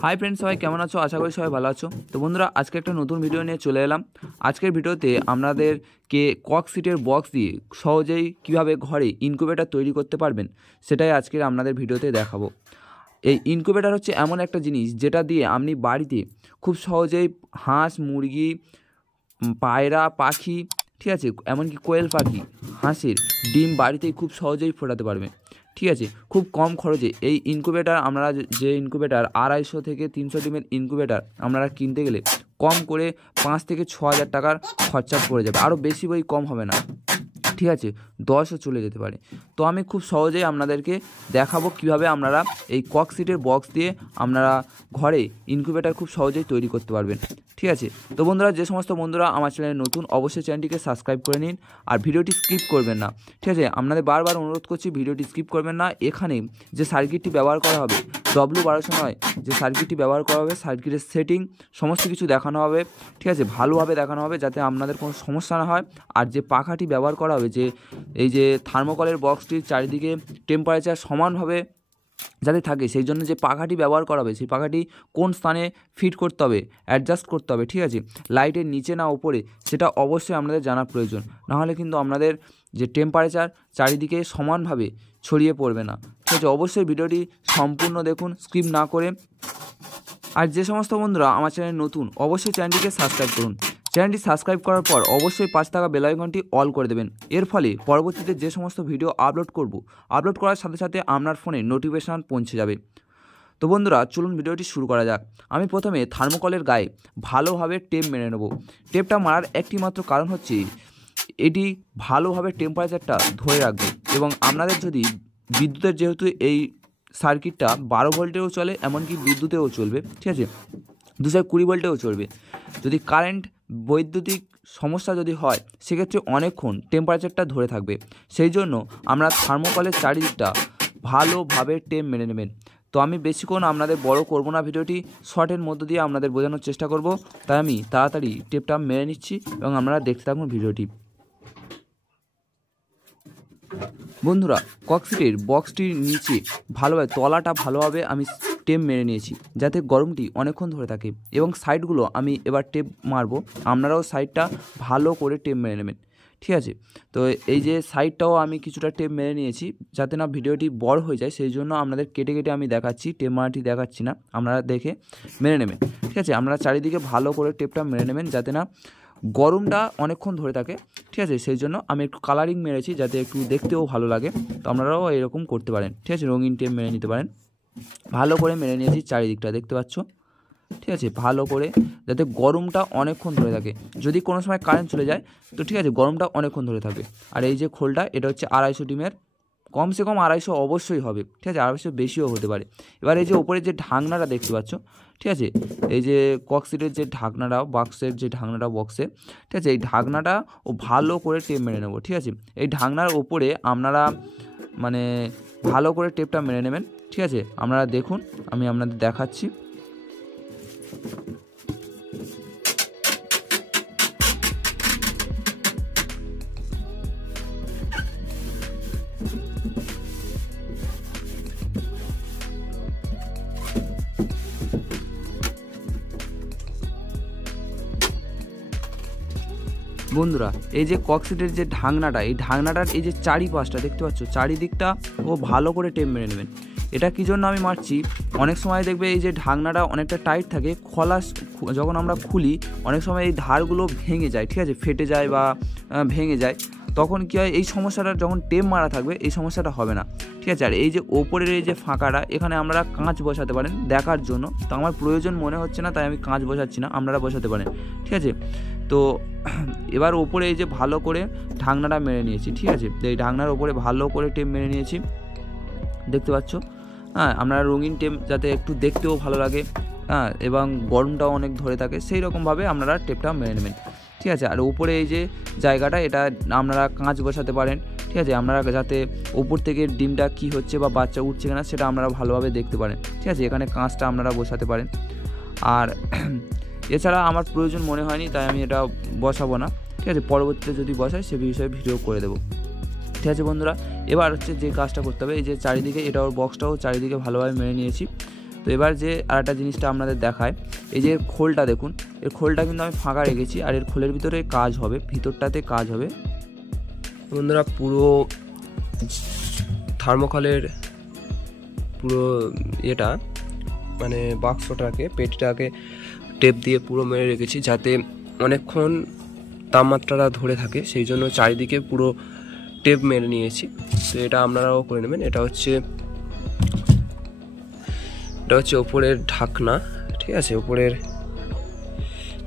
Hi friends, সবাই কেমন আছো? আশা করি সবাই ভালো আছো। তো বন্ধুরা, আজকে একটা নতুন ভিডিও নিয়ে চলে এলাম। আজকের ভিডিওতে আপনাদেরকে ককসিটের বক্স দিয়ে সহজেই কিভাবে ঘরে ইনকিউবেটর তৈরি করতে পারবেন সেটাই আজকের আপনাদের ভিডিওতে দেখাবো। এই ইনকিউবেটর হচ্ছে এমন একটা জিনিস যেটা দিয়ে আপনি বাড়িতে খুব সহজেই হাঁস, মুরগি, পায়রা, পাখি, ঠিক আছে, এমনকি কোয়েল পাখি, হাঁসের ডিম বাড়িতেই খুব সহজেই ফোটাতে পারবেন। ঠিক আছে, খুব কম খরচে এই ইনকিউবেটর আপনারা যে ইনকিউবেটর 250 থেকে 300 ডিমের ইনকিউবেটর আপনারা কিনতে গেলে কম করে 5 থেকে 6 হাজার টাকার খরচা পড়ে যাবে, আরও বেশি বই কম হবে না, ঠিক আছে, 10ও চলে যেতে পারে। তো আমি খুব সহজেই আপনাদেরকে দেখাবো কিভাবে আপনারা এই ককসিটের বক্স দিয়ে আপনারা ঘরে ইনকিউবেটর খুব সহজেই তৈরি করতে পারবেন। ঠিক আছে, তো বন্ধুরা, যে সমস্ত বন্ধুরা আমার চ্যানেলে নতুন অবশ্যই চ্যানেলটিকে সাবস্ক্রাইব করে নিন আর ভিডিওটি স্কিপ করবেন না। ঠিক আছে, আপনাদের বারবার অনুরোধ করছি ভিডিওটি স্কিপ করবেন না। এখানে যে সার্কিটটি ব্যবহার করা হবে W1209, যে সার্কিটটি ব্যবহার করা হবে, সার্কিটের সেটিং সমস্ত কিছু দেখানো হবে। ঠিক আছে, ভালোভাবে দেখানো হবে যাতে আপনাদের কোনো সমস্যা না হয়। আর যে পাখাটি ব্যবহার করা হবে, যে এই যে থার্মোকলের বক্সটির চারিদিকে টেম্পারেচার সমানভাবে যাতে থাকে, সেই জন্য যে পাখাটি ব্যবহার করা হবে সেই পাখাটি কোন স্থানে ফিট করতে হবে, অ্যাডজাস্ট করতে হবে। ঠিক আছে, লাইটের নিচে না উপরে সেটা অবশ্যই আপনাদের জানা প্রয়োজন, নাহলে কিন্তু আপনাদের যে টেম্পারেচার চারিদিকে সমানভাবে ছড়িয়ে পড়বে না। ঠিক আছে, অবশ্যই ভিডিওটি সম্পূর্ণ দেখুন, স্কিপ না করে। আর যে সমস্ত বন্ধুরা আমার চ্যানেল নতুন অবশ্যই চ্যানেলটিকে সাবস্ক্রাইব করুন। চ্যানেলটি সাবস্ক্রাইব করার পর অবশ্যই 5 টাকা বেল আইকনটি অল করে দেবেন। এর ফলে পরবর্তীতে যে সমস্ত ভিডিও আপলোড করার সাথে সাথে আপনার ফোনে নোটিফিকেশান পৌঁছে যাবে। তো বন্ধুরা, চলুন ভিডিওটি শুরু করা যাক। আমি প্রথমে থার্মোকলের গায়ে ভালোভাবে টেপ মেরে নেব। টেপটা মারার একটি মাত্র কারণ হচ্ছে এটি ভালোভাবে টেম্পারেচারটা ধরে রাখবে। এবং আপনাদের যদি বিদ্যুতের, যেহেতু এই সার্কিটটা 12 ভোল্টেও চলে, এমনকি বিদ্যুতেও চলবে, ঠিক আছে, 220 ভোল্টেও চলবে। যদি কারেন্ট, বৈদ্যুতিক সমস্যা যদি হয়, সেক্ষেত্রে অনেকক্ষণ টেম্পারেচারটা ধরে থাকবে। সেই জন্য আমরা থার্মোকলের চারিদিকটা ভালোভাবে টেপ মেরে নেবেন। তো আমি বেশিক্ষণ আপনাদের বড় করব না, ভিডিওটি শর্টের মধ্য দিয়ে আপনাদের বোঝানোর চেষ্টা করব, তাই আমি তাড়াতাড়ি টেপটা মেরে নিচ্ছি এবং আপনারা দেখতে থাকুন ভিডিওটি। বন্ধুরা, ককসিটের বক্সটির নিচে ভালোভাবে তলাটা ভালোভাবে আমি টেপ মেরে নিয়েছি যাতে গরমটি অনেকক্ষণ ধরে থাকে। এবং সাইডগুলো আমি এবার টেপ মারবো, আপনারাও সাইডটা ভালো করে টেপ মেরে নেবেন। ঠিক আছে, তো এই যে সাইডটাও আমি কিছুটা টেপ মেরে নিয়েছি যাতে না ভিডিওটি বড় হয়ে যায়, সেই জন্য আপনাদের কেটে কেটে আমি দেখাচ্ছি, টেপ মারাটি দেখাচ্ছি না, আপনারা দেখে মেরে নেবেন। ঠিক আছে, আপনারা চারিদিকে ভালো করে টেপটা মেরে নেবেন যাতে না গরমটা অনেকক্ষণ ধরে থাকে। ঠিক আছে, সেই জন্য আমি একটু কালারিং মেরেছি যাতে একটু দেখতেও ভালো লাগে। তো আপনারাও এরকম করতে পারেন। ঠিক আছে, রঙিন টেপ মেরে নিতে পারেন। ভালো করে মেরে নিয়েছি চারিদিকটা, দেখতে পাচ্ছ। ঠিক আছে, ভালো করে যাতে গরমটা অনেকক্ষণ ধরে থাকে। যদি কোনো সময় কারেন্ট চলে যায় তো ঠিক আছে, গরমটা অনেকক্ষণ ধরে থাকবে। আর এই যে খোলটা, এটা হচ্ছে 250 ডিমের, কমসে কম 250 অবশ্যই হবে। ঠিক আছে, 250 বেশিও হতে পারে। এবার এই যে ওপরে যে ঢাকনাটা দেখতে পাচ্ছ, ঠিক আছে, এই যে ককসিটের যে ঢাকনাটা, বক্সের যে ঢাকনাটা বক্সে, ঠিক আছে, এই ঢাকনাটা ও ভালো করে টেপ মেরে নেব। ঠিক আছে, এই ঢাকনার ওপরে আপনারা মানে ভালো করে টেপটা মেরে নেবেন। ঠিক আছে, আপনারা দেখুন, আমি আপনাদের দেখাচ্ছি। বন্ধুরা, এই যে ককসিটের যে ঢাকনাটা, এই ঢাকনাটার এই যে চারিপাশটা দেখতে পাচ্ছ, চারিদিকটা ও ভালো করে টেপ মেরে নেবেন। এটা কী জন্য আমি মারছি, অনেক সময় দেখবে এই যে ঢাকনাটা অনেকটা টাইট থাকে, যখন আমরা খুলি অনেক সময় এই ধারগুলো ভেঙে যায়, ঠিক আছে, ফেটে যায় বা ভেঙে যায়। তখন কী হয়, এই সমস্যাটা যখন টেপ মারা থাকবে এই সমস্যাটা হবে না। ঠিক আছে, আর এই যে ওপরের এই যে ফাঁকাটা, এখানে আপনারা কাঁচ বসাতে পারেন দেখার জন্য। তো আমার প্রয়োজন মনে হচ্ছে না তাই আমি কাঁচ বসাচ্ছি না, আপনারা বসাতে পারেন। ঠিক আছে, তো এবার ওপরে এই যে ভালো করে ঢাকনাটা মেরে নিয়েছি। ঠিক আছে, তো এই ঢাকনার ওপরে ভালো করে টেপ মেরে নিয়েছি, দেখতে পাচ্ছ। হ্যাঁ, আপনারা রঙিন টেপ যাতে একটু দেখতেও ভালো লাগে, হ্যাঁ, এবং গরমটাও অনেক ধরে থাকে, সেই রকমভাবে আপনারা টেপটা মেরে নেবেন। ঠিক আছে, আর উপরে এই যে জায়গাটা, এটা আপনারা কাঁচ বসাতে পারেন। ঠিক আছে, আপনারা যাতে ওপর থেকে ডিমটা কী হচ্ছে বা বাচ্চা উঠছে কিনা সেটা আপনারা ভালোভাবে দেখতে পারেন। ঠিক আছে, এখানে কাঁচটা আপনারা বসাতে পারেন। আর এছাড়া আমার প্রয়োজন মনে হয়নি তাই আমি এটা বসাবো না। ঠিক আছে, পরবর্তীতে যদি বসাই সে বিষয়ে ভিডিও করে দেবো। ঠিক আছে বন্ধুরা, এবার হচ্ছে যে কাজটা করতে হবে, এই যে চারিদিকে, এটা ওর বক্সটাও চারিদিকে ভালোভাবে মেরে নিয়েছি। তো এবার যে আরেকটা জিনিসটা আপনাদের দেখায়, এই যে খোলটা দেখুন, এর খোলটা কিন্তু আমি ফাঁকা রেখেছি, আর এর খোলের ভিতরে কাজ হবে, ভিতরটাতে কাজ হবে। বন্ধুরা পুরো থার্মোকলের পুরো এটা মানে বাক্সটাকে পেটিটাকে টেপ দিয়ে পুরো মেরে রেখেছি, যাতে অনেকক্ষণ তাপমাত্রাটা ধরে থাকে, সেই জন্য চারিদিকে পুরো টেপ মেরে নিয়েছি। তো এটা আপনারাও করে নেবেন। এটা হচ্ছে ওপরের ঢাকনা, ঠিক আছে, ওপরের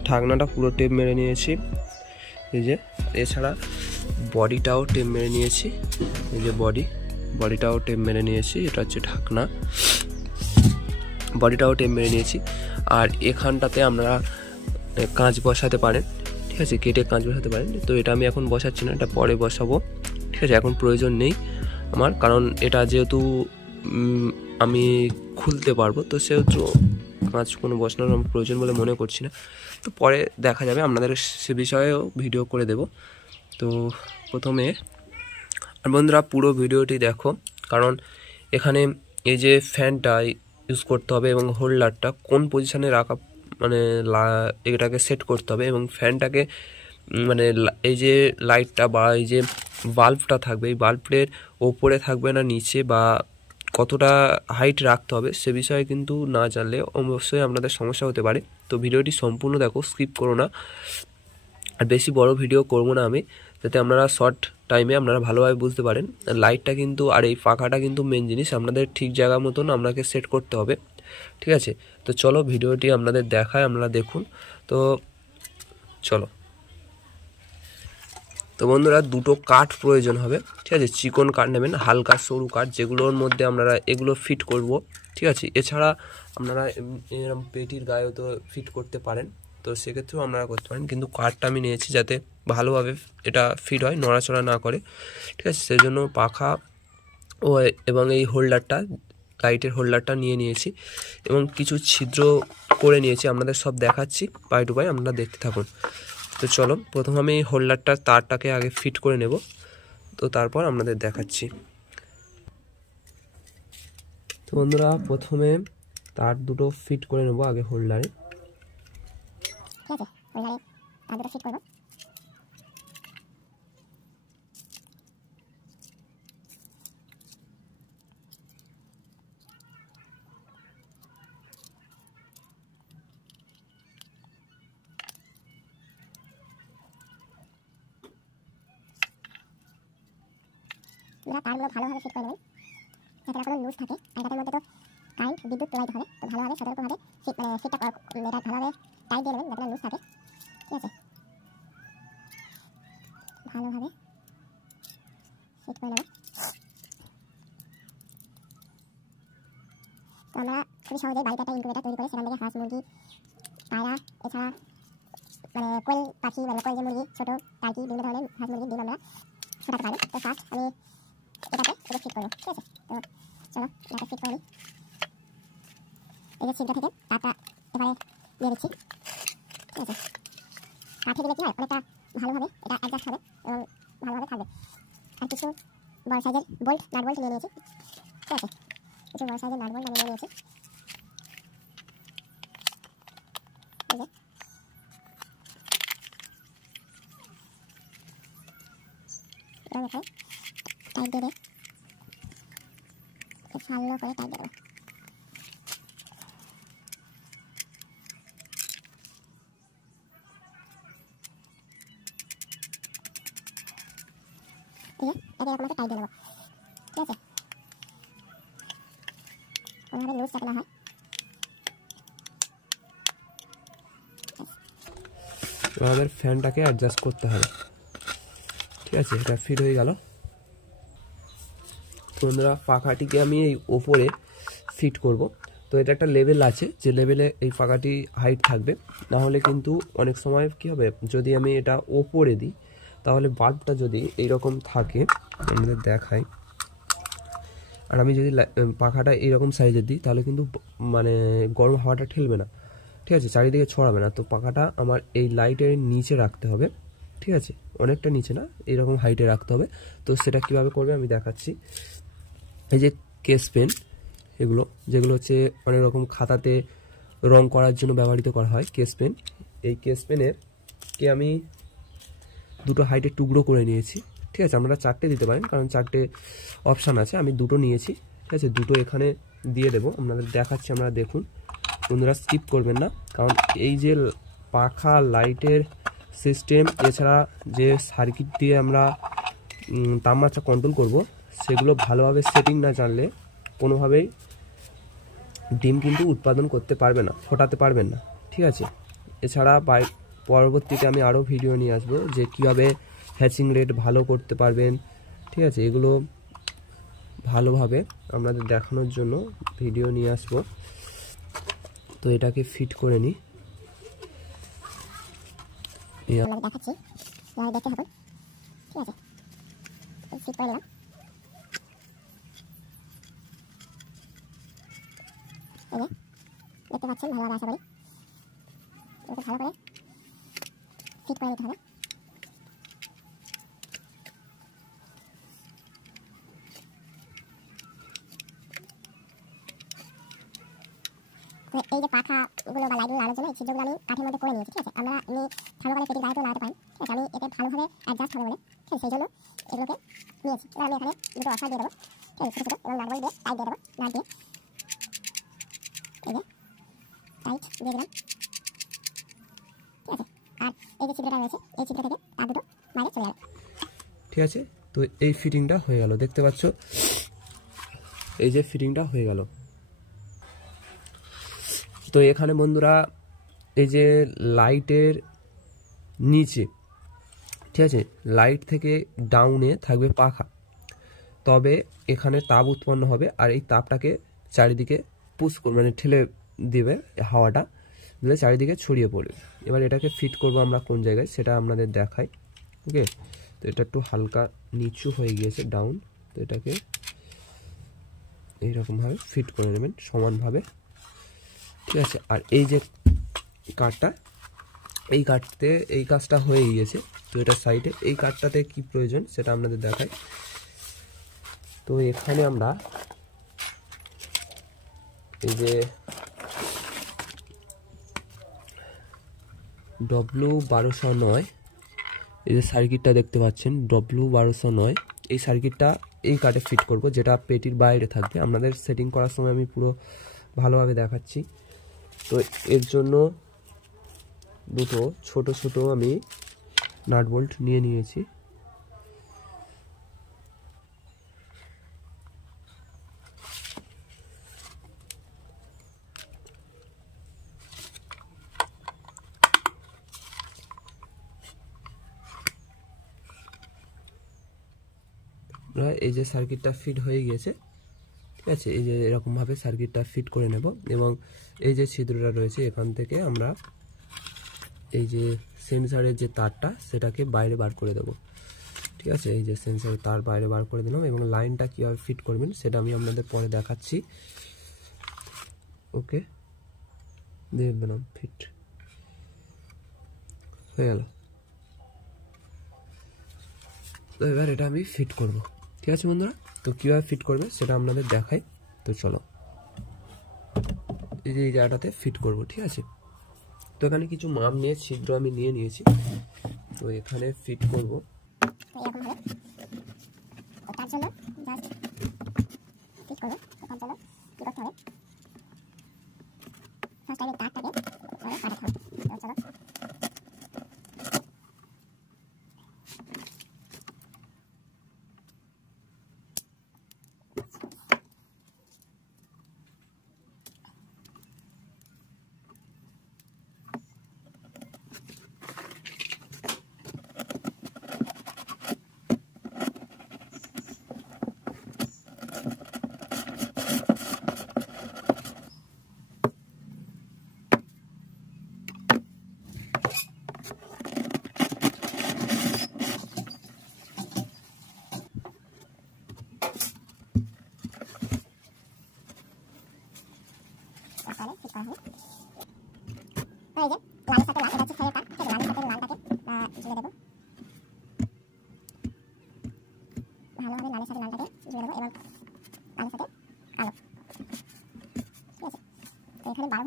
ঢাকনাটা পুরো টেপ মেরে নিয়েছি। এই যে এছাড়া বডিটাও টেপ মেরে নিয়েছি, এই যে বডিটাও টেপ মেরে নিয়েছি। এটা হচ্ছে ঢাকনা, বডিটাও টেপ মেরে নিয়েছি। আর এখানটাতে আপনারা কাঁচ বসাতে পারেন, ঠিক আছে, কেটে কাঁচ বসাতে পারেন। তো এটা আমি এখন বসাচ্ছি না, এটা পরে বসাবো, ঠিক আছে, এখন প্রয়োজন নেই আমার, কারণ এটা যেহেতু আমি খুলতে পারবো, তো সেহেতু কাঁচ কোনো বসানোর প্রয়োজন বলে মনে করছি না। তো পরে দেখা যাবে, আপনাদের সে বিষয়েও ভিডিও করে দেব। তো প্রথমে আর বন্ধুরা পুরো ভিডিওটি দেখো, কারণ এখানে এই যে ফ্যানটা ইউজ করতে হবে এবং হোল্ডারটা কোন পজিশানে রাখা, মানে এটাকে সেট করতে হবে, এবং ফ্যানটাকে মানে এই যে লাইটটা বা এই যে বাল্বটা থাকবে, এই বাল্বের ওপরে থাকবে না নিচে, বা কতটা হাইট রাখতে হবে সে বিষয়ে কিন্তু না জানলে অবশ্যই আপনাদের সমস্যা হতে পারে। তো ভিডিওটি সম্পূর্ণ দেখো, স্কিপ করো না। আর বেশি বড় ভিডিও করব না আমি, যাতে আপনারা শর্ট টাইমে আপনারা ভালোভাবে বুঝতে পারেন। লাইটটা কিন্তু আর এই পাখাটা কিন্তু মেন জিনিস, আপনাদের ঠিক জায়গা মতন আপনাকে সেট করতে হবে, ঠিক আছে। তো চলো ভিডিওটি আপনাদের দেখায়, আপনারা দেখুন। তো চলো। তো বন্ধুরা দুটো কাঠ প্রয়োজন হবে, ঠিক আছে, চিকন কাঠ নেবেন, হালকা সরু কাঠ, যেগুলোর মধ্যে আপনারা এগুলো ফিট করব, ঠিক আছে। এছাড়া আপনারা এরকম পেটির গায়েও তো ফিট করতে পারেন, তো সেক্ষেত্রেও আপনারা করতে পারেন, কিন্তু কাঠটা আমি নিয়েছি যাতে ভালোভাবে এটা ফিট হয়, নড়াচড়া না করে, ঠিক আছে। সেই জন্য পাখা ও এবং এই হোল্ডারটা, লাইটের হোল্ডারটা নিয়ে নিয়েছি, এবং কিছু ছিদ্র করে নিয়েছি, আপনাদের সব দেখাচ্ছি পাই টু পাই, আপনারা দেখতে থাকুন। তো চলো প্রথম আমি এই হোল্ডারটার তারটাকে আগে ফিট করে নেব, তো তারপর আপনাদের দেখাচ্ছি। তো বন্ধুরা প্রথমে তার দুটো ফিট করে নেব আগে হোল্ডারে, ঠিক আছে, হোল্ডারে তার দুটো ফিট করব। তারগুলো ভালোভাবে ফিট করে নেবেন, যাতে না কোনো লুজ থাকে। আর এটার মধ্যে তো কারেন্ট বিদ্যুৎ প্রবাহিত হবে, তো ভালোভাবে সতর্কভাবে ফিটটা এটা ভালোভাবে টাইট দিয়ে নেবেন, যাতে না লুজ থাকে, ঠিক আছে। ভালোভাবে ফিট করে নেব। তো আমরা খুবই সহজেই বাড়িতে একটা ইনকিউবেটর তৈরি করে সেখান থেকে হাঁস, মুরগি, পায়রা, এছাড়া মানে কোয়েল পাখি, মানে কোয়েল যে মুরগি, ছোটো টার্কি, বিভিন্ন ধরনের হাঁস মুরগির ডিম আমরা ফোটাতে পারবেন। তো ফার্স্ট আমি এটাকে ফিট করবো, ঠিক আছে। তো চলো এটাকে ফিট করে নিই। এই যে ছিদ্র থেকে তারটা এবারে দিয়ে দিচ্ছি, ঠিক আছে। কাঠে দিলে কি হয়, অনেকটা ভালোভাবে এটা অ্যাডজাস্ট হবে এবং ভালোভাবে থাকবে। আর কিছু বড় সাইজের নাট বোল্ট নিয়ে নিয়েছি, ঠিক আছে, কিছু বড় সাইজের নাট বোল্ট আমি নিয়ে নিয়েছি। এই যে এরকম এখানে টাইট দিয়ে ভালো করে টাইট দিয়ে দেবো। ঠিক আছে, এটাকে এরকম একটা টাইট দিয়ে দেবো, ঠিক আছে, কোনোভাবে লুজ যাতে না হয়। আমাদের ফ্যানটাকে অ্যাডজাস্ট করতে হবে, ঠিক আছে। এটা ফিট হয়ে গেল। বন্ধুরা পাখাটিকে আমি এই ওপরে ফিট করব, তো এটা একটা লেভেল আছে, যে লেভেলে এই পাখাটি হাইট থাকবে, না হলে কিন্তু অনেক সময় কি হবে, যদি আমি এটা ওপরে দিই তাহলে বাল্বটা যদি এইরকম থাকে, আমাদের দেখাই, আর আমি যদি পাখাটা এইরকম সাইজের দিই তাহলে কিন্তু মানে গরম হাওয়াটা ঠেলবে না, ঠিক আছে, চারিদিকে ছড়াবে না। তো পাখাটা আমার এই লাইটের নিচে রাখতে হবে, ঠিক আছে, অনেকটা নিচে না, এইরকম হাইটে রাখতে হবে। তো সেটা কিভাবে করবে আমি দেখাচ্ছি। এই যে কেস পেন, এগুলো, যেগুলো হচ্ছে অনেক রকম খাতাতে রং করার জন্য ব্যবহৃত করা হয়, কেস পেন। এই কেস পেনের কে আমি দুটো হাইটের টুকরো করে নিয়েছি, ঠিক আছে। আপনারা 4টে দিতে পারেন, কারণ 4টে অপশান আছে, আমি 2টো নিয়েছি, ঠিক আছে। 2টো এখানে দিয়ে দেবো, আপনাদের দেখাচ্ছি, আপনারা দেখুন। বন্ধুরা স্কিপ করবেন না, কারণ এই যে পাখা লাইটের সিস্টেম, এছাড়া যে সার্কিট দিয়ে আমরা তাপমাত্রা কন্ট্রোল করব, সেগুলো ভালোভাবে সেটিং না জানলে কোনোভাবেই ডিম কিন্তু উৎপাদন করতে পারবে না, ফোটাতে পারবেন না, ঠিক আছে। এছাড়া পরবর্তীতে আমি আরও ভিডিও নিয়ে আসবো যে কীভাবে হ্যাচিং রেট ভালো করতে পারবেন, ঠিক আছে। এগুলো ভালোভাবে আপনাদের দেখানোর জন্য ভিডিও নিয়ে আসবো। তো এটাকে ফিট করে নিই, দেখাচ্ছি, দেখতে হবে, ঠিক আছে। ফিট করে নিলাম, দেখতে পাচ্ছেন ভালোভাবে, আশা করি এটা ভালো করে ফিট করে নিতে হবে। এই যে পাখাগুলো বা লাইটগুলো লাগানোর জন্য এই ছিদ্রগুলো আমি কাঠের মধ্যে করে নিয়েছি, ঠিক আছে। আমরা এমনি থার্মোকলের পেটি গাড়িতেও লাগাতে পারেন, ঠিক আছে। আমি এতে ভালোভাবে অ্যাডজাস্ট হবে বলে, ঠিক আছে, সেই জন্য এগুলোকে নিয়েছি। এবার আমি এখানে দুটো অফার দিয়ে দেবো, ঠিক আছে, ছোটো ছোটো, এবং নাটবল্ট দিয়ে টাইট দিয়ে দেবো, নাট দিয়ে এই যে টাইট দিয়ে দিলাম, ঠিক আছে। আর এই যে ছিদ্রটা রয়েছে, এই ছিদ্র থেকে তার দুটো বাইরে চলে গেল, ঠিক আছে। তো এই ফিটিংটা হয়ে গেল, দেখতে পাচ্ছ, এই যে ফিটিংটা হয়ে গেল। তো এখানে বন্ধুরা এই যে লাইটের নিচে, ঠিক আছে, লাইট থেকে ডাউনে থাকবে পাখা, তবে এখানে তাপ উৎপন্ন হবে, আর এই তাপটাকে চারিদিকে পুশ করবে, মানে ঠেলে দেবে হাওয়াটা, দিলে চারিদিকে ছড়িয়ে পড়বে। এবার এটাকে ফিট করব আমরা কোন জায়গায় সেটা আপনাদের দেখাই, ওকে। তো এটা একটু হালকা নিচু হয়ে গিয়েছে, ডাউন, তো এটাকে এইরকমভাবে ফিট করে নেবেন সমানভাবে, ঠিক আছে। আর এই যে কাঠটা, এই কাঠতে এই কাজটা হয়ে গিয়েছে, তো এটা সাইডে, এই কাঠটাতে কি প্রয়োজন সেটা আপনাদের দেখাই। তো এখানে আমরা এই যে W1209, এই যে সার্কিটটা দেখতে পাচ্ছেন W1209, এই সার্কিটটা এই কাঠে ফিট করব, যেটা পেটির বাইরে থাকবে। আপনাদের সেটিং করার সময় আমি পুরো ভালোভাবে দেখাচ্ছি। তো এর জন্য দুটো ছোট ছোট আমি নাট বোল্ট নিয়ে নিয়েছি, এই যে সার্কিটটা ফিট হয়ে গিয়েছে, ঠিক আছে। এই যে এরকমভাবে সার্কিটটা ফিট করে নেব, এবং এই যে ছিদ্রটা রয়েছে এখান থেকে আমরা এই যে সেন্সারের যে তারটা সেটাকে বাইরে বার করে দেব, ঠিক আছে। এই যে সেন্সারের তার বাইরে বার করে দিলাম, এবং লাইনটা কীভাবে ফিট করবেন সেটা আমি আপনাদের পরে দেখাচ্ছি, ওকে। দিয়ে দিলাম, ফিট হয়ে গেল। তো এবার এটা আমি ফিট করব, ঠিক আছে বন্ধুরা। তো কীভাবে ফিট করবে সেটা আপনাদের দেখাই, তো চলো এই যে এই জায়গাটাতে ফিট করব, ঠিক আছে। তো এখানে কিছু মাপ নিয়ে ছিদ্র আমি নিয়ে নিয়েছি, তো এখানে ফিট করব। এরকম হবে, তার জন্য জাস্ট ফিট করবো, তার জন্য কী করতে হবে, ফার্স্ট টাইমে তারটাকে কাটাতে হবে, তো চলো। এই যে লালের সাথে লাল, এটা হচ্ছে ফেরের তার, ঠিক আছে। লালের সাথে লালটাকে জুড়ে দেবো ভালোভাবে, লালের সাথে লালটাকে জুড়ে দেবো, এবং লালের সাথে কালো,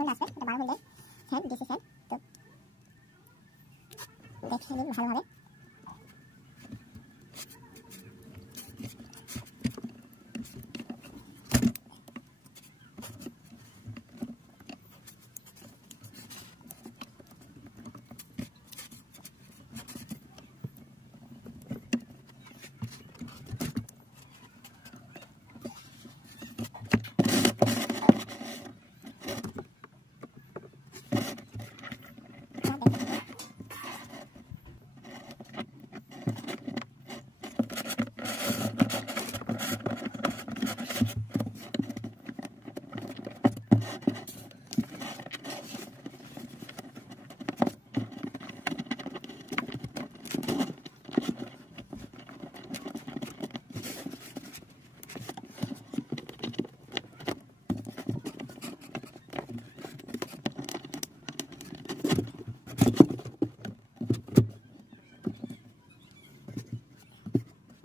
ফ্যান আসবে, এটা 12 ভোল্টের ফ্যান, ডিসি ফ্যান। তো দেখে নিন ভালোভাবে।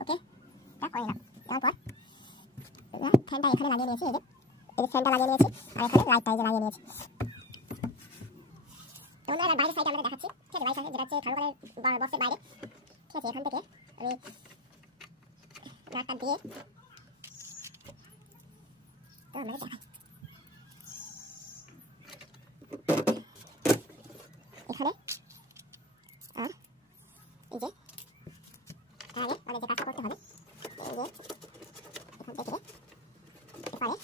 ওকে, তা করে নাও। তারপর ফ্যানটা এখানে লাগিয়ে নিয়েছি, এই যে ফ্যানটা লাগিয়ে নিয়েছি, আর এখানে লাইটটা এই যে লাগিয়ে নিয়েছি। তো আমরা এবার বাইরের সাইডে আমরা দেখাচ্ছি, ঠিক আছে? বাইরের সাইডে যেটা হচ্ছে ঠান্ডা বক্সের বাইরে, ঠিক আছে? এখান থেকে আমি নাটটা দিয়ে তো আমরা দেখাই। এখানে আর এই যে আগে মানে যে কাজটা করতে হবে, এই যে এখান থেকে এপারে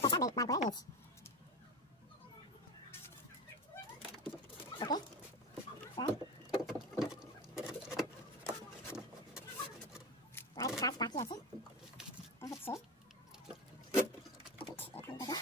সুতাটা বার করে নিয়েছি। ওকে, আর কাজ বাকি আছে, তা হচ্ছে এখান থেকে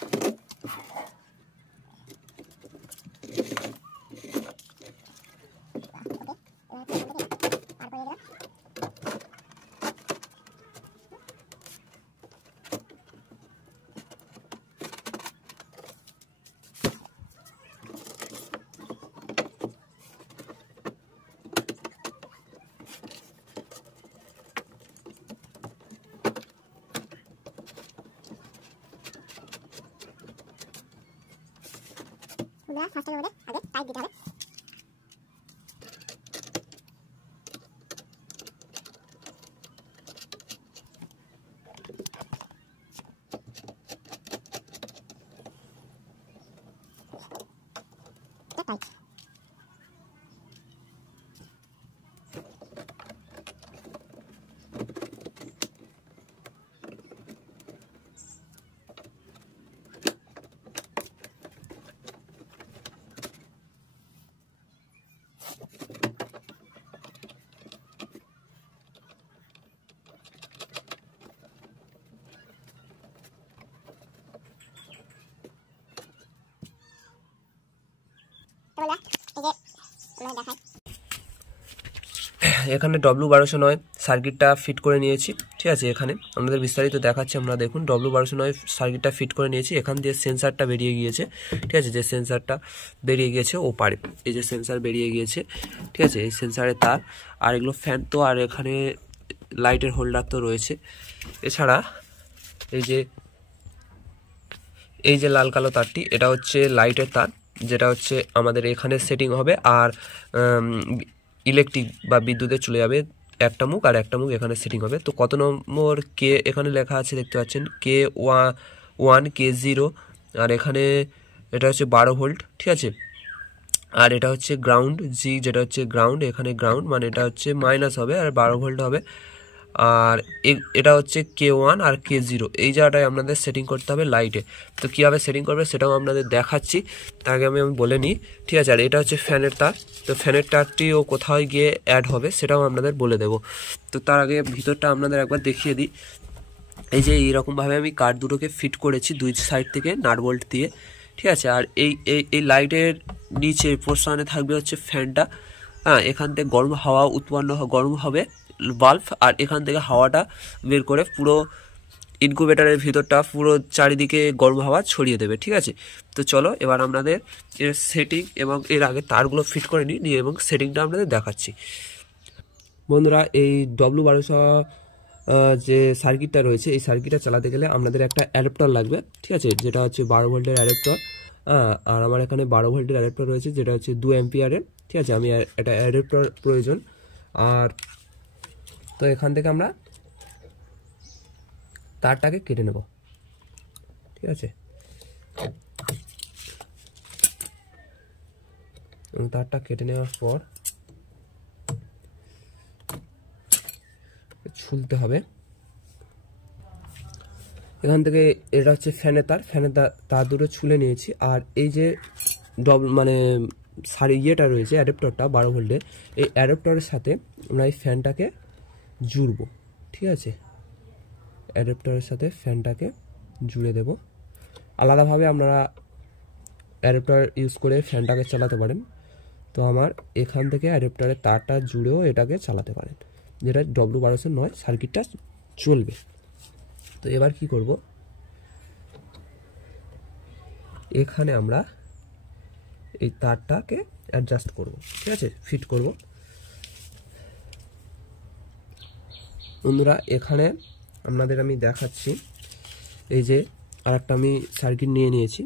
ফার্স্টের মধ্যে আগে টাইট দিতে হবে। টাইট এখানে W1209 সার্কিটটা ফিট করে নিয়েছি, ঠিক আছে? এখানে আমাদের বিস্তারিত দেখাচ্ছি, আমরা দেখুন W1209 সার্কিটটা ফিট করে নিয়েছি। এখান দিয়ে সেন্সারটা বেরিয়ে গিয়েছে, ঠিক আছে? যে সেন্সারটা বেরিয়ে গিয়েছে ওপারে, এই যে সেন্সার বেরিয়ে গিয়েছে, ঠিক আছে? এই সেন্সারের তার, আর এগুলো ফ্যান তো, আর এখানে লাইটের হোল্ডার তো রয়েছে। এছাড়া এই যে লাল কালো তারটি, এটা হচ্ছে লাইটের তার, যেটা হচ্ছে আমাদের এখানে সেটিং হবে, আর ইলেকট্রিক বা বিদ্যুতে চলে যাবে একটা মুখ, আর একটা মুখ এখানে সেটিং হবে। তো কত নম্বর কে এখানে লেখা আছে দেখতে পাচ্ছেন, K1 K0, আর এখানে এটা হচ্ছে 12 ভোল্ট, ঠিক আছে? আর এটা হচ্ছে গ্রাউন্ড জি, যেটা হচ্ছে গ্রাউন্ড, এখানে গ্রাউন্ড মানে এটা হচ্ছে মাইনাস হবে, আর 12 ভোল্ট হবে। আর এটা হচ্ছে K1 আর K0, এই জায়গাটায় আপনাদের সেটিং করতে হবে লাইটে। তো কীভাবে সেটিং করবে সেটাও আপনাদের দেখাচ্ছি, তার আগে আমি বলে নিই, ঠিক আছে? আর এটা হচ্ছে ফ্যানের তার, তো ফ্যানের তারটিও কোথায় গিয়ে অ্যাড হবে সেটাও আপনাদের বলে দেব। তো তার আগে ভিতরটা আপনাদের একবার দেখিয়ে দিই। এই যে এইরকমভাবে আমি কাঠ দুটোকে ফিট করেছি দুই সাইড থেকে নাট বোল্ট দিয়ে, ঠিক আছে? আর এই লাইটের নিচে পোর্শনে থাকবে হচ্ছে ফ্যানটা, হ্যাঁ? এখান থেকে গরম হাওয়া গরম হবে বাল্ব, আর এখান থেকে হাওয়াটা বের করে পুরো ইনকিউবেটরের ভিতরটা পুরো চারিদিকে গরম হাওয়া ছড়িয়ে দেবে, ঠিক আছে? তো চলো এবার আপনাদের এর সেটিং এবং এর আগে তারগুলো ফিট করে নিয়ে এবং সেটিংটা আপনাদের দেখাচ্ছি। বন্ধুরা, এই W1209 যে সার্কিটটা রয়েছে এই সার্কিটটা চালাতে গেলে আমাদের একটা অ্যাডাপ্টার লাগবে, ঠিক আছে, যেটা হচ্ছে 12 ভোল্টের অ্যাডাপ্টার। আর আমার এখানে 12 ভোল্টের অ্যাডাপ্টার রয়েছে, যেটা হচ্ছে 2 অ্যাম্পিয়ারের, ঠিক আছে। আমি একটা অ্যাডাপ্টার প্রয়োজন। আর তো এখান থেকে আমরা তারটাকে কেটে নেব, ঠিক আছে। তারটা কেটে নেওয়ার পর ছুলতে হবে এখান থেকে। এটা হচ্ছে ফ্যানের তার দুটো ছুলে নিয়েছি। আর এই যে মানে ইয়েটা রয়েছে অ্যাডাপ্টারটা 12 ভোল্টের, এই অ্যাডাপ্টারের সাথে আমরা এই ফ্যানটাকে জুড়বো, ঠিক আছে। অ্যাডাপ্টারের সাথে ফ্যানটাকে জুড়ে দেব। আলাদাভাবে আপনারা অ্যাডাপ্টার ইউজ করে ফ্যানটাকে চালাতে পারেন। তো আমার এখান থেকে অ্যাডাপ্টারের তারটা জুড়েও এটাকে চালাতে পারেন, যেটা W1209 সার্কিটটা চলবে। তো এবার কি করব, এখানে আমরা এই তারটাকে অ্যাডজাস্ট করব, ঠিক আছে, ফিট করব। বন্ধুরা এখানে আপনাদের আমি দেখাচ্ছি, এই যে আরেকটা আমি সার্কিট নিয়ে নিয়েছি।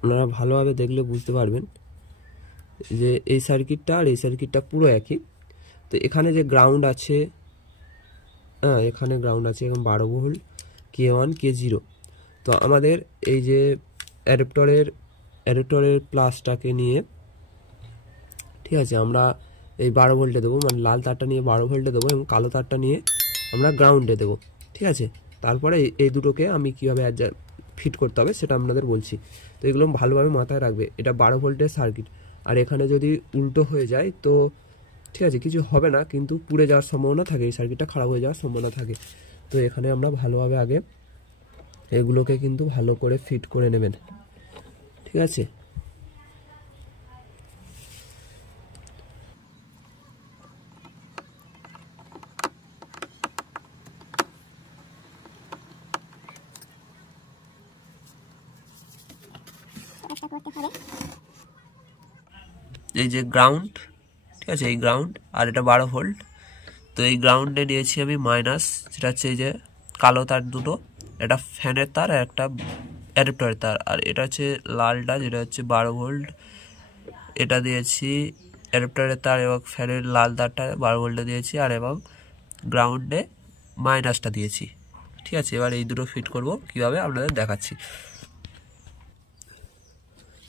আপনারা ভালোভাবে দেখলে বুঝতে পারবেন যে এই সার্কিটটা আর এই সার্কিটটা পুরো একই। তো এখানে যে গ্রাউন্ড আছে, এখানে গ্রাউন্ড আছে এবং 12 ভোল্ট K1 K0। তো আমাদের এই যে অ্যাডাপ্টরের প্লাসটাকে নিয়ে, ঠিক আছে, আমরা এই 12 ভোল্টে দেবো, মানে লাল তারটা নিয়ে 12 ভোল্টে দেবো এবং কালো তারটা নিয়ে আমরা গ্রাউন্ডে দেবো, ঠিক আছে। তারপরে এই দুটোকে আমি কীভাবে ফিট করতে হবে সেটা আপনাদের বলছি। তো এগুলো ভালোভাবে মাথায় রাখবে। এটা 12 ভোল্টের সার্কিট, আর এখানে যদি উল্টো হয়ে যায় তো ঠিক আছে, কিছু হবে না, কিন্তু পুড়ে যাওয়ার সম্ভাবনা থাকে, এই সার্কিটটা খারাপ হয়ে যাওয়ার সম্ভাবনা থাকে। তো এখানে আমরা ভালোভাবে আগে এগুলোকে কিন্তু ভালো করে ফিট করে নেবেন, ঠিক আছে। এই যে গ্রাউন্ড, ঠিক আছে, এই গ্রাউন্ড, আর এটা 12 ভোল্ট। তো এই গ্রাউন্ডে নিয়েছি আমি মাইনাস, যেটা হচ্ছে এই যে কালো তার দুটো, এটা ফ্যানের তার আর একটা অ্যাডাপ্টারের তার। আর এটা হচ্ছে লালটা, যেটা হচ্ছে 12 ভোল্ট, এটা দিয়েছি অ্যাডাপ্টারের তার, এবং ফ্যানের লাল তারটা 12 ভোল্টে দিয়েছি, আর এবং গ্রাউন্ডে মাইনাসটা দিয়েছি, ঠিক আছে। এবার এই দুটো ফিট করব কীভাবে আপনাদের দেখাচ্ছি।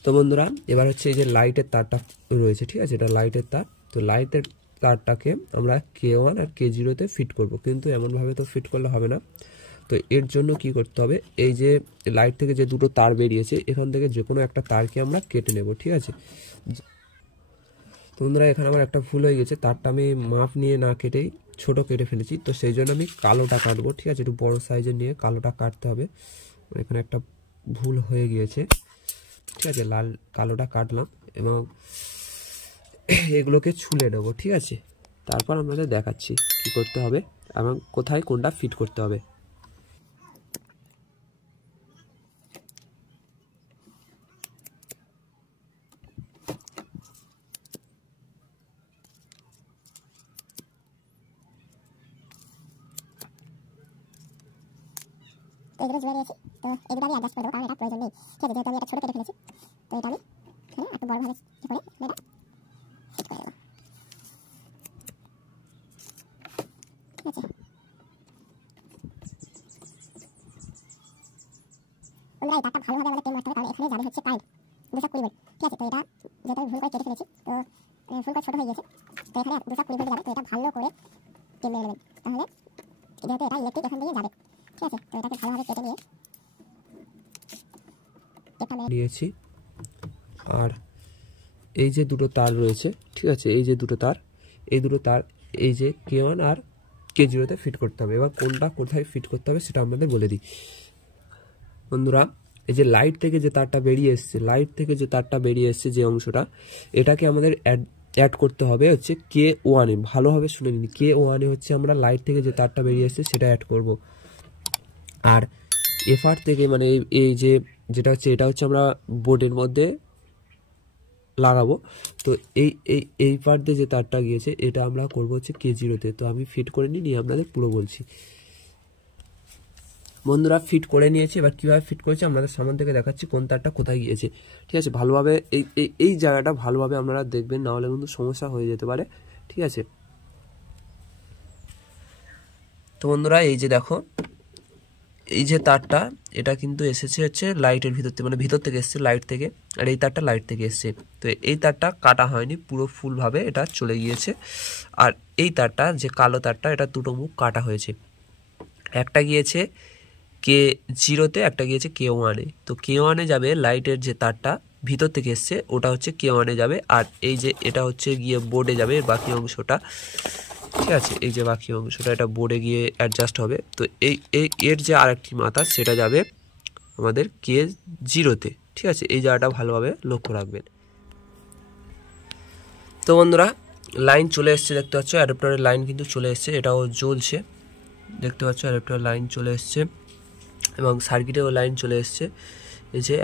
তো বন্ধুরা এবার হচ্ছে এই যে লাইটের তারটা রয়েছে, ঠিক আছে, এটা লাইটের তার। তো লাইটের তারটাকে আমরা K1 আর K0-তে ফিট করব, কিন্তু এমনভাবে তো ফিট করলে হবে না। তো এর জন্য কি করতে হবে, এই যে লাইট থেকে যে দুটো তার বেরিয়েছে এখান থেকে যে কোনো একটা তারকে আমরা কেটে নেব, ঠিক আছে। তো বন্ধুরা এখানে আমার একটা ভুল হয়ে গেছে, তারটা আমি মাপ নিয়ে না কেটেই ছোট কেটে ফেলেছি। তো সেই জন্য আমি কালোটা কাটবো, ঠিক আছে, একটু বড় সাইজের নিয়ে কালোটা কাটতে হবে। এখানে একটা ভুল হয়ে গিয়েছে, ঠিক আছে। কালোটা কাটলাম এবং এগুলোকে ছুলে নেবো, ঠিক আছে। তারপর আপনাদের দেখাচ্ছি কি করতে হবে এবং কোথায় কোনটা ফিট করতে হবে। তো এগুলো জুড়ে দিয়েছি। তো এগুলো আমি অ্যাডজাস্ট করে দেবো, কারণ এটা প্রয়োজন নেই, ঠিক আছে, যেহেতু আমি এটা ছোটো কেটে ফেলেছি। তো এটা আমি এখানে একটু বড়োভাবে কী করে এটা ফিট করে দেবো, ঠিক আছে। বন্ধুরা এই তারটা ভালোভাবে আমাদের টেন মারতে হবে, কারণ এখানে যাবে হচ্ছে কারেন্ট 220 ভোল্ট, ঠিক আছে। তো এটা যেহেতু আমি ভুল করে কেটে ফেলেছি, তো ভুল করে ছোটো হয়ে গেছে, তো এখানে 220 ভোল্ট যাবে। তো এটা ভালো করে টেন মেরে নেবেন, তাহলে যেহেতু এটা ইলেকট্রিক এখান থেকে যাবে, ঠিক আছে। তো এটাকে ভালোভাবে কেটে নিয়ে নিয়েছি। আর এই যে দুটো তার রয়েছে, ঠিক আছে, এই যে দুটো তার, এই দুটো তার এই যে K1 আর K0-তে ফিট করতে হবে। এবার কোনটা কোথায় ফিট করতে হবে সেটা আপনাদের বলে দিই। বন্ধুরা এই যে লাইট থেকে যে তারটা বেরিয়ে এসছে, যে অংশটা, এটাকে আমাদের অ্যাড করতে হবে হচ্ছে K1-এ। ভালোভাবে শুনে নিন, K1-এ হচ্ছে আমরা লাইট থেকে যে তারটা বেরিয়ে এসছে সেটা অ্যাড করব। আর FR থেকে মানে এই যে যেটা হচ্ছে, এটা হচ্ছে আমরা বোর্ডের মধ্যে লাগাবো। তো এই পার্ট দিয়ে যে তারটা গিয়েছে এটা আমরা করবো হচ্ছে K0-তে। তো আমি ফিট করে নিয়ে আপনাদের পুরো বলছি। বন্ধুরা ফিট করে নিয়েছি, এবার কীভাবে ফিট করেছি আপনাদের সামনে থেকে দেখাচ্ছি কোন তারটা কোথায় গিয়েছে। ঠিক আছে, ভালোভাবে এই জায়গাটা ভালোভাবে আপনারা দেখবেন, না হলে কিন্তু সমস্যা হয়ে যেতে পারে। ঠিক আছে, তো বন্ধুরা এই যে দেখো, এই যে তারটা এটা কিন্তু এসেছে হচ্ছে লাইটের ভিতর থেকে, মানে ভিতর থেকে এসছে লাইট থেকে, আর এই তারটা লাইট থেকে এসছে। তো এই তারটা কাটা হয়নি, পুরো ফুলভাবে এটা চলে গিয়েছে। আর এই তারটা যে কালো তারটা, এটা দুটো মুখ কাটা হয়েছে, একটা গিয়েছে K0-তে, একটা গিয়েছে K1-এ। তো K1-এ যাবে লাইটের যে তারটা ভিতর থেকে এসছে, ওটা হচ্ছে K1-এ যাবে। আর এই যে এটা হচ্ছে গিয়ে বোর্ডে যাবে, এর বাকি অংশটা। ঠিক আছে, এই যে বাকি অংশটা এটা বোর্ডে গিয়ে অ্যাডজাস্ট হবে। তো এর যে আরেকটি মাথা সেটা যাবে আমাদের K0-তে। ঠিক আছে, এই জায়গাটা ভালোভাবে লক্ষ্য রাখবেন। তো বন্ধুরা লাইন চলে এসছে, দেখতে পাচ্ছ অ্যাডাপ্টারের লাইন কিন্তু চলে এসছে, এটাও জ্বলছে, দেখতে পাচ্ছ অ্যাডাপ্টারের লাইন চলে এসছে এবং সার্কিটেও লাইন চলে এসছে। এই যে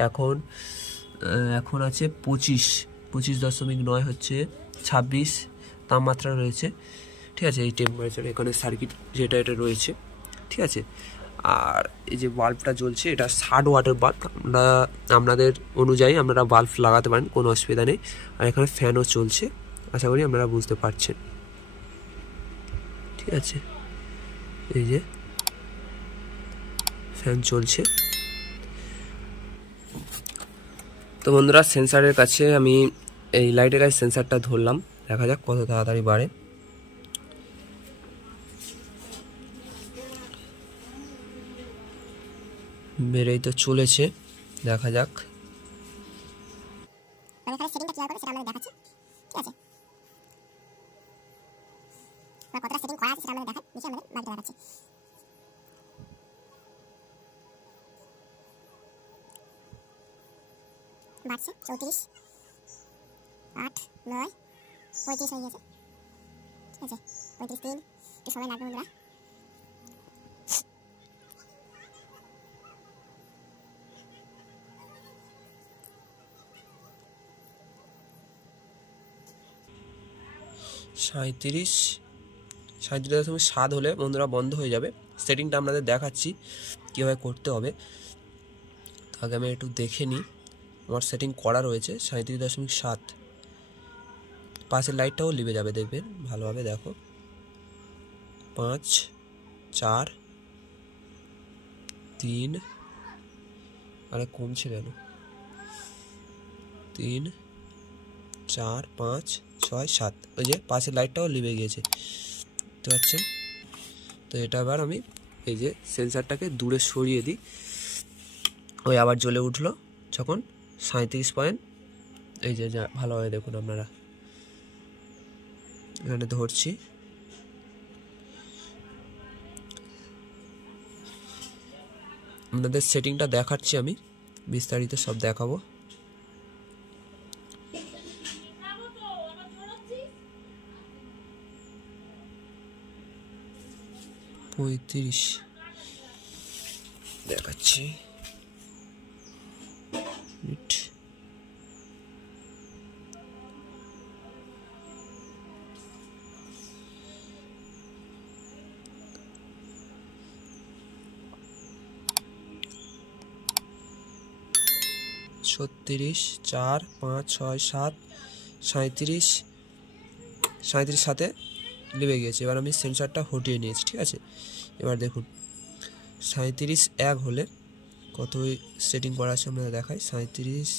এখন আছে 25.9 হচ্ছে 26 তাপমাত্রা রয়েছে। ঠিক আছে, এই টেম্পারেচার এখানে সার্কিট যেটা এটা রয়েছে। ঠিক আছে, আর এই যে বাল্বটা জ্বলছে এটা 60 ওয়াটের বাল্ব, আপনাদের অনুযায়ী আপনারা বাল্ব লাগাতে পারেন, কোনো অসুবিধা নেই। আর এখানে ফ্যানও চলছে, আশা করি আপনারা বুঝতে পারছেন। ঠিক আছে, এই যে ফ্যান চলছে। তো বন্ধুরা সেন্সারের কাছে আমি এই লাইটের কাছে সেন্সারটা ধরলাম, দেখা যাক কত তাড়াতাড়ি বাড়ে। বেড়েই তো চলেছে, দেখা যাক। এখানে সেটিংটা কিভাবে করবে সেটা আমরা দেখাচ্ছি। ঠিক আছে, কতটা সেটিং করা আছে সেটা আমরা দেখাই, নিচে আমাদের বাড়িতে দেখাচ্ছি। বাড়ছে 34, 8, 9, 35 হয়ে গেছে। ঠিক আছে, 35, 3 একটু সময় লাগবে বন্ধুরা। সাঁইত্রিশ 37.7 হলে বন্ধুরা বন্ধ হয়ে যাবে। সেটিংটা আপনাদের দেখাচ্ছি কীভাবে করতে হবে। আগে আমি একটু দেখে নিই, আমার সেটিং করা রয়েছে 37.7। পাশের লাইটটাও লিভে যাবে, দেখবেন ভালোভাবে দেখো। 5, 4, 3, আরে কমছে কেন, 3, 4, 5, 6, 7, ওই যে পাশের লাইটটাও লিভে গিয়েছে, বুঝতে পারছেন। তো এটা আবার আমি এই যে সেন্সারটাকে দূরে সরিয়ে দিই, ওই আবার জ্বলে উঠলো যখন 37 পয়েন্ট। এই যে ভালোভাবে দেখুন আপনারা, এখানে ধরছি। আপনাদের সেটিংটা দেখাচ্ছি, আমি বিস্তারিত সব দেখাবো। পঁয়ত্রিশ দেখাচ্ছি, 36, 4, 5, 6, 7, 37, 37 লিভে গিয়েছে। এবার আমি সেন্সারটা হটিয়ে নিয়েছি। ঠিক আছে, এবার দেখুন 37.1 হলে কত সেটিং করা আছে আমরা দেখাই। 37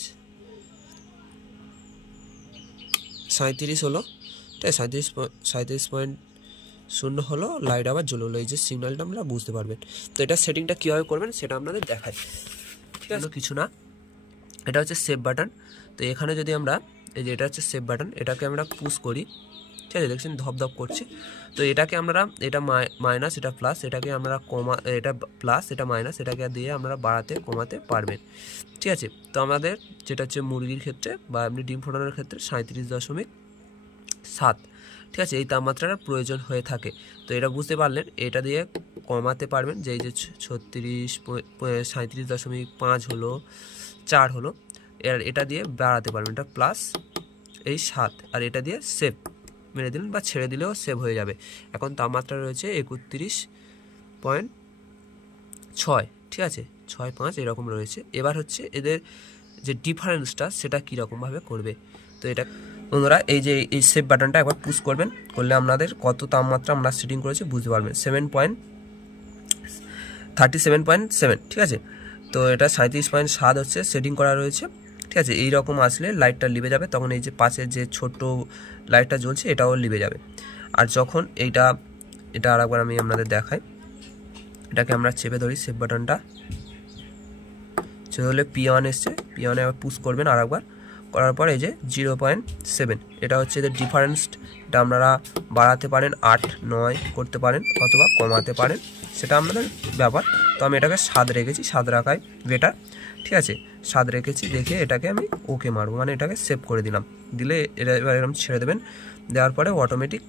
হলো, ঠিক আছে, 37.0 হলো, লাইট আবার জ্বলে হলো, এই যে সিগন্যালটা আমরা বুঝতে পারবেন। তো এটা সেটিংটা কীভাবে করবেন সেটা আপনাদের দেখাই। ঠিক আছে, কিছু না, এটা হচ্ছে সেভ বাটন। তো এখানে যদি আমরা এই যে এটা হচ্ছে সেভ বাটন, এটাকে আমরা পুশ করি, ঠিক আছে, দেখছেন ধপধপ করছে। তো এটাকে আমরা, এটা মাইনাস, এটা প্লাস, এটাকে আমরা কমা, এটা প্লাস, এটা মাইনাস, এটাকে দিয়ে আমরা বাড়াতে কমাতে পারবেন। ঠিক আছে, তো আমাদের যেটা হচ্ছে মুরগির ক্ষেত্রে বা এমনি ডিম ফোটানোর ক্ষেত্রে 37.7, ঠিক আছে, এই তাপমাত্রার প্রয়োজন হয়ে থাকে। তো এটা বুঝতে পারলেন, এটা দিয়ে কমাতে পারবেন, যে এই যে 37.5 হলো, 4 হলো, এটা দিয়ে বাড়াতে পারবেন, এটা প্লাস এই 7 আর এটা দিয়ে সেভ মেরে দিলেন বা ছেড়ে দিলেও সেভ হয়ে যাবে। এখন তাপমাত্রা রয়েছে 31.6, ঠিক আছে, 6.5 এরকম রয়েছে। এবার হচ্ছে এদের যে ডিফারেন্সটা সেটা কীরকমভাবে করবে। তো এটা বন্ধুরা এই যে এই সেভ বাটনটা একবার পুশ করবেন, করলে আপনাদের কত তাপমাত্রা আমরা সেটিং করেছি বুঝতে পারবেন। 37.7, ঠিক আছে। তো এটা 37.7 হচ্ছে সেটিং করা রয়েছে, ঠিক আছে। এইরকম আসলে লাইটটা লিভে যাবে, তখন এই যে পাশের যে ছোট লাইটটা জ্বলছে এটাও লিভে যাবে। আর যখন এটা আরেকবার আমি আপনাদের দেখাই, এটাকে আমরা চেপে ধরি সেভ বাটনটা, চেপে ধরলে P1 এসছে, P1 এ আবার পুশ করবেন আরেকবার, করার পর এই যে 0.7 এটা হচ্ছে এদের ডিফারেন্স। এটা আপনারা বাড়াতে পারেন, 8-9 করতে পারেন অথবা কমাতে পারেন, সেটা আপনাদের ব্যাপার। তো আমি এটাকে 7 রেখেছি, 7 রাখাই বেটার, ঠিক আছে। 7 রেখেছি, দেখে এটাকে আমি ওকে মারবো, মানে এটাকে সেভ করে দিলাম। দিলে এটা এবার এরকম ছেড়ে দেবেন, দেওয়ার পরে অটোমেটিক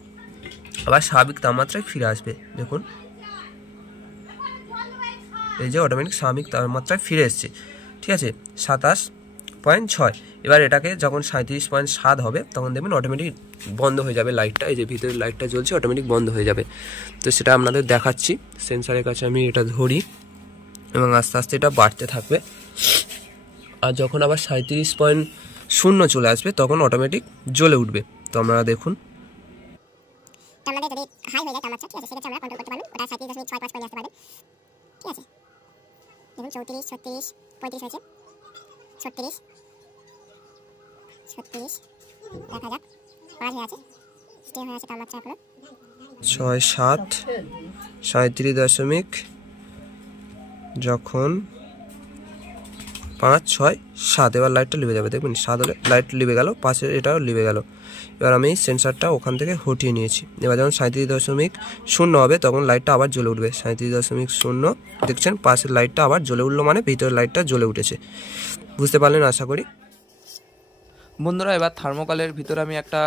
আবার স্বাভাবিক তাপমাত্রায় ফিরে আসবে। দেখুন এই যে অটোমেটিক স্বাভাবিক তাপমাত্রায় ফিরে এসছে, ঠিক আছে। 27.6। এবার এটাকে যখন 37.7 হবে তখন দেখবেন অটোমেটিক বন্ধ হয়ে যাবে লাইটটা, এই যে ভিতরে লাইটটা জ্বলছে অটোমেটিক বন্ধ হয়ে যাবে। তো সেটা আপনাদের দেখাচ্ছি। সেন্সারের কাছে আমি এটা ধরি এবং আস্তে আস্তে এটা বাড়তে থাকবে। আর যখন আবার 37.0 চলে আসবে তখন অটোমেটিক জ্বলে উঠবে। তো আপনারা দেখুন আমাদের যদি হাই হয়ে যায় তাপমাত্রা, ঠিক আছে, সেক্ষেত্রে আমরা কন্ট্রোল করতে পারবেন, ওটা 37.65 করে আসতে পারবেন, ঠিক আছে। দেখুন 34, 36, 35 হয়েছে, 36, দেখা যাক 5 হয়ে আছে, স্টে হয়ে আছে তাপমাত্রা এখনো 6.7, 37 যখন 5, 6, 7 এবার লাইটটা লিভে যাবে। দেখবেন 7 হলে লাইট লিভে গেল, 5 এটাও লিভে গেল। এবার আমি সেন্সারটা ওখান থেকে হটিয়ে নিয়েছি। এবার যখন 37.0 হবে তখন লাইটটা আবার জ্বলে উঠবে। 37.0 দেখছেন, পাশের লাইটটা আবার জ্বলে উঠলো, মানে ভিতরের লাইটটা জ্বলে উঠেছে। বুঝতে পারলেন আশা করি। বন্ধুরা এবার থার্মোকলের ভিতরে আমি একটা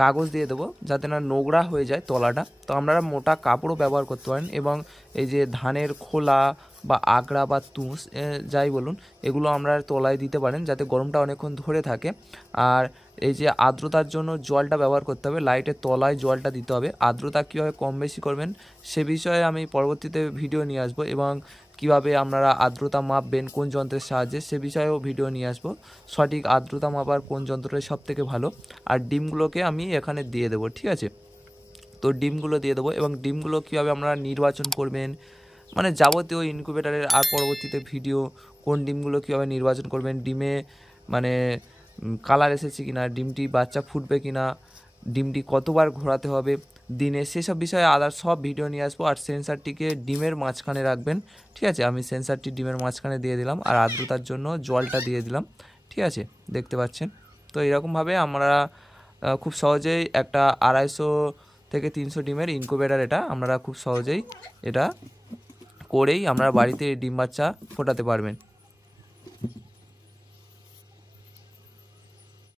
কাগজ দিয়ে দেবো যাতে না নোংরা হয়ে যায় তলাটা। তো আপনারা মোটা কাপড়ও ব্যবহার করতে পারেন এবং এই যে ধানের খোলা বা আগড়া বা তুষ যাই বলুন, এগুলো আমরা তলায় দিতে পারেন যাতে গরমটা অনেকক্ষণ ধরে থাকে। আর এই যে আর্দ্রতার জন্য জলটা ব্যবহার করতে হবে, লাইটের তলায় জলটা দিতে হবে। আর্দ্রতা কীভাবে কম বেশি করবেন সে বিষয়ে আমি পরবর্তীতে ভিডিও নিয়ে আসবো, এবং কিভাবে আপনারা আর্দ্রতা মাপবেন কোন যন্ত্রের সাহায্যে সে বিষয়েও ভিডিও নিয়ে আসবো। সঠিক আর্দ্রতা মাপার কোন যন্ত্রটা সবথেকে ভালো। আর ডিমগুলোকে আমি এখানে দিয়ে দেবো, ঠিক আছে। তো ডিমগুলো দিয়ে দেবো, এবং ডিমগুলো কীভাবে আপনারা নির্বাচন করবেন, মানে যাবতীয় ইনকিউবেটারের আর পরবর্তীতে ভিডিও, কোন ডিমগুলো কীভাবে নির্বাচন করবেন, ডিমে মানে কালার এসেছে কিনা, ডিমটি বাচ্চা ফুটবে কিনা, ডিমটি কতবার ঘোরাতে হবে দিনে, সেসব বিষয়ে আদার সব ভিডিও নিয়ে আসবো। আর সেন্সারটিকে ডিমের মাঝখানে রাখবেন, ঠিক আছে। আমি সেন্সারটি ডিমের মাঝখানে দিয়ে দিলাম, আর আর্দ্রতার জন্য জলটা দিয়ে দিলাম, ঠিক আছে, দেখতে পাচ্ছেন। তো এরকমভাবে আমরা খুব সহজেই একটা 250 থেকে 300 ডিমের ইনকিউবেটার, এটা আপনারা খুব সহজেই এটা করেই আপনারা বাড়িতে ডিম বাচ্চা ফোটাতে পারবেন।